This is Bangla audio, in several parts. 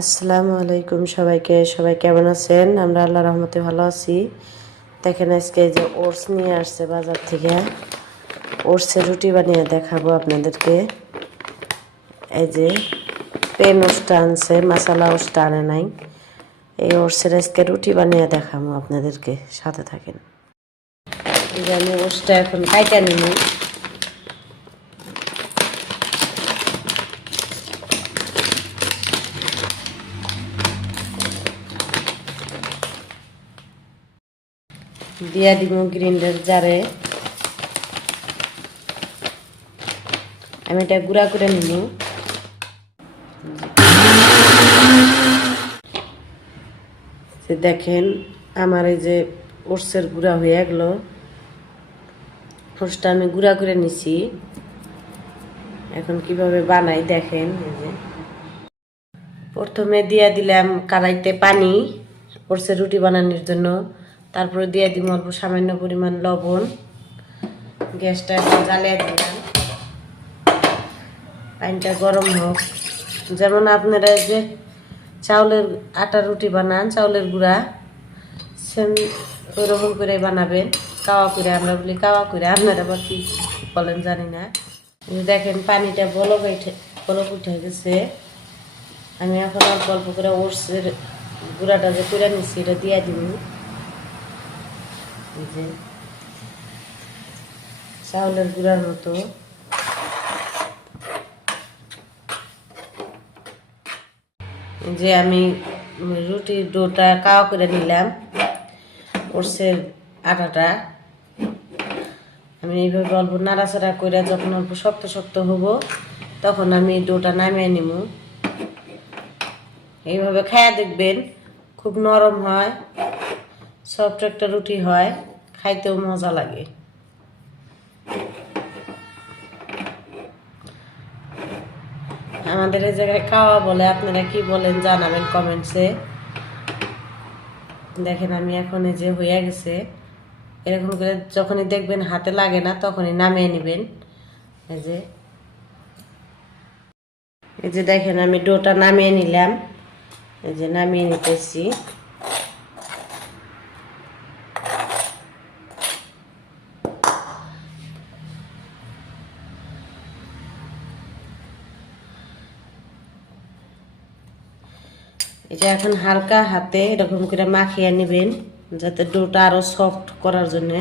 আসসালামু আলাইকুম সবাই কেমন আছেন? আমরা আল্লাহর রহমতে ভালো আছি। দেখেন আজকে এই যে ওটস নিয়ে আসছে বাজার থেকে। ওটসের রুটি বানিয়ে দেখাবো আপনাদেরকে। এই যে প্লেন ওটসটা আনছে, মশলা ওটসটা আনে নাই। এই ওটসের আজকে রুটি বানিয়ে দেখাবো আপনাদেরকে, সাথে থাকেন। এই যে আমি ওটসটা এখন কাইটা নিব। দিয়া দিব গ্রাইন্ডার জারে। আমি এটা গুঁড়া করে নিব। দেখেন আমার এই যে ওটসের গুঁড়া হয়ে গেল। ওটসটা আমি গুঁড়া করে নিছি। এখন কিভাবে বানাই দেখেন। এই যে প্রথমে দিয়ে দিলাম কড়াইতে পানি ওটসের রুটি বানানোর জন্য। তারপরে দিয়ে দিব অল্প সামান্য পরিমাণ লবণ। গ্যাসটা এখন জ্বালিয়ে দিলাম। পানিটা গরম হোক। যেমন আপনারা যে চাউলের আটার রুটি বানান, চাউলের গুঁড়া সেম ওইরকম করে বানাবেন। কাওয়া করে, আমরা বলি কাওয়া করে, আপনারা আবার কি বলেন জানি না। দেখেন পানিটা বলক উঠে গেছে। আমি এখন অল্প অল্প করে ওটসের গুঁড়াটা যে করে নিচ্ছি এটা দিয়ে দিব। এই যে চাউলের গুঁড়ার মতো। যে আমি রুটির ডোটা কাওয়া করে নিলাম, ওটসের আটাটা আমি এইভাবে অল্প নাড়াচাড়া করে যখন অল্প শক্ত শক্ত হবো তখন আমি ডোটা নামিয়ে নিব। এইভাবে খায়া দেখবেন, খুব নরম হয়, সফট একটা রুটি হয়, খাইতেও মজা লাগে। আমাদের এই জায়গায় কাওয়া বলে, আপনারা কি বলেন জানাবেন কমেন্টসে। দেখেন আমি এখন এই যে হয়ে গেছে, এরকম করে যখনই দেখবেন হাতে লাগে না তখনই নামিয়ে নেবেন। এই যে দেখেন আমি ডোটা নামিয়ে নিলাম। এই যে নামিয়ে নিতেছি। এটা এখন হালকা হাতে এরকম করে মাখিয়ে নেবেন যাতে ডোটা আরো সফট করার জন্য।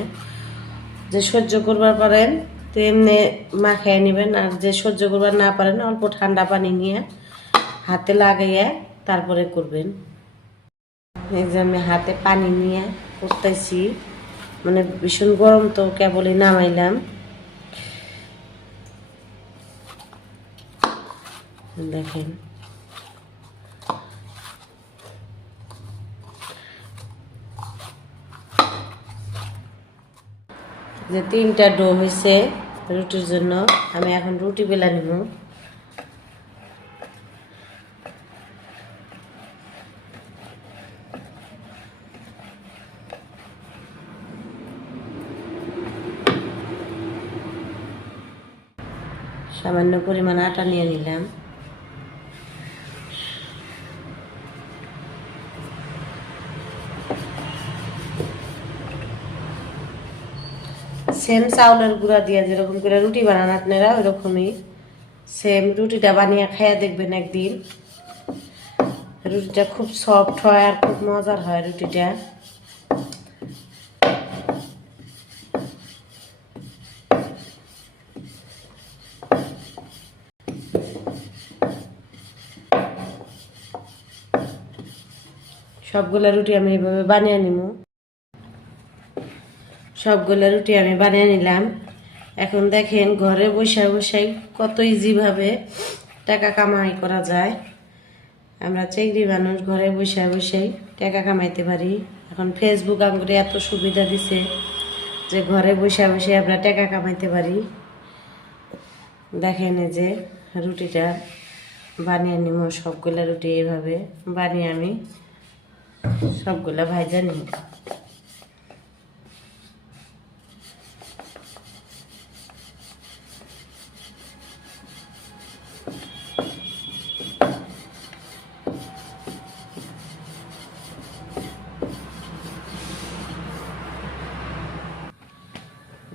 যে সহ্য করবার পারেন তো এমনি মাখিয়ে নেবেন, আর যে সহ্য করবার না পারেন অল্প ঠান্ডা পানি নিয়ে হাতে লাগাইয়া তারপরে করবেন। এই যে আমি হাতে পানি নিয়ে করতেছি, মানে ভীষণ গরম তো কেবলই নামাইলাম। দেখেন যে 3টা ডো হয়েছে রুটির জন্য। আমি এখন রুটি বেলা নিব। সামান্য পরিমাণ আটা নিয়ে নিলাম। সেম চাউলের গুঁড়া দিয়ে যেরকম করে রুটি বানান আপনারা ওইরকমই সেম রুটিটা বানিয়ে খাইয়া দেখবেন একদিন। রুটিটা খুব সফট হয় আর খুব মজার হয় রুটিটা। সবগুলা রুটি আমি এইভাবে বানিয়ে নিব। সবগুলো রুটি আমি বানিয়ে নিলাম। এখন দেখেন ঘরে বসে বসে কত ইজিভাবে টাকা কামাই করা যায়। আমরা চাকরি মানুষ, ঘরে বসে বসে টাকা কামাইতে পারি। এখন ফেসবুক আমাদের এত সুবিধা দিছে যে ঘরে বসে বসে আমরা টাকা কামাইতে পারি। দেখেন এই যে রুটিটা বানিয়ে নিব। সবগুলা রুটি এইভাবে বানিয়ে আমি সবগুলা ভাজা নিব।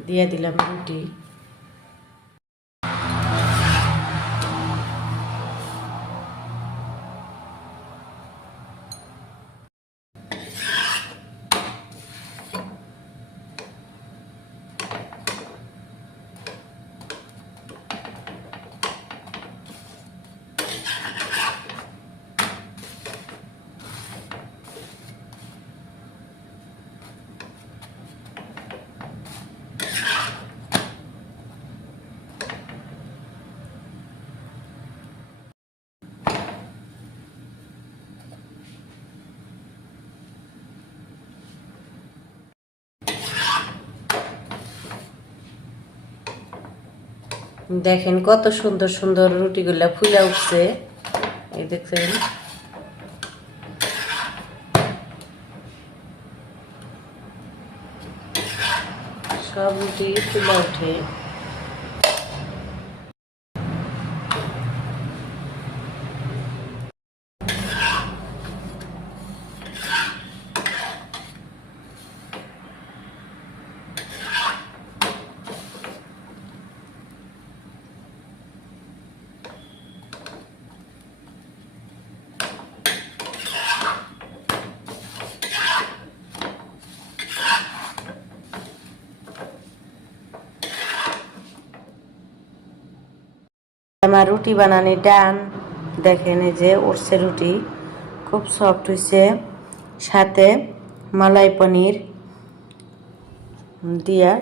দিয়ে দিলাম রুটি। দেখেন কত সুন্দর সুন্দর রুটিগুলা ফুলে উঠছে, এই দেখছেন। সব রুটি ফুলে ওঠে। আমার রুটি বানানি ডান। দেখেন এই যে উঠছে রুটি, খুব সফট হয়েছে, সাথে মালাই পনির দিয়া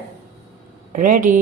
রেডি।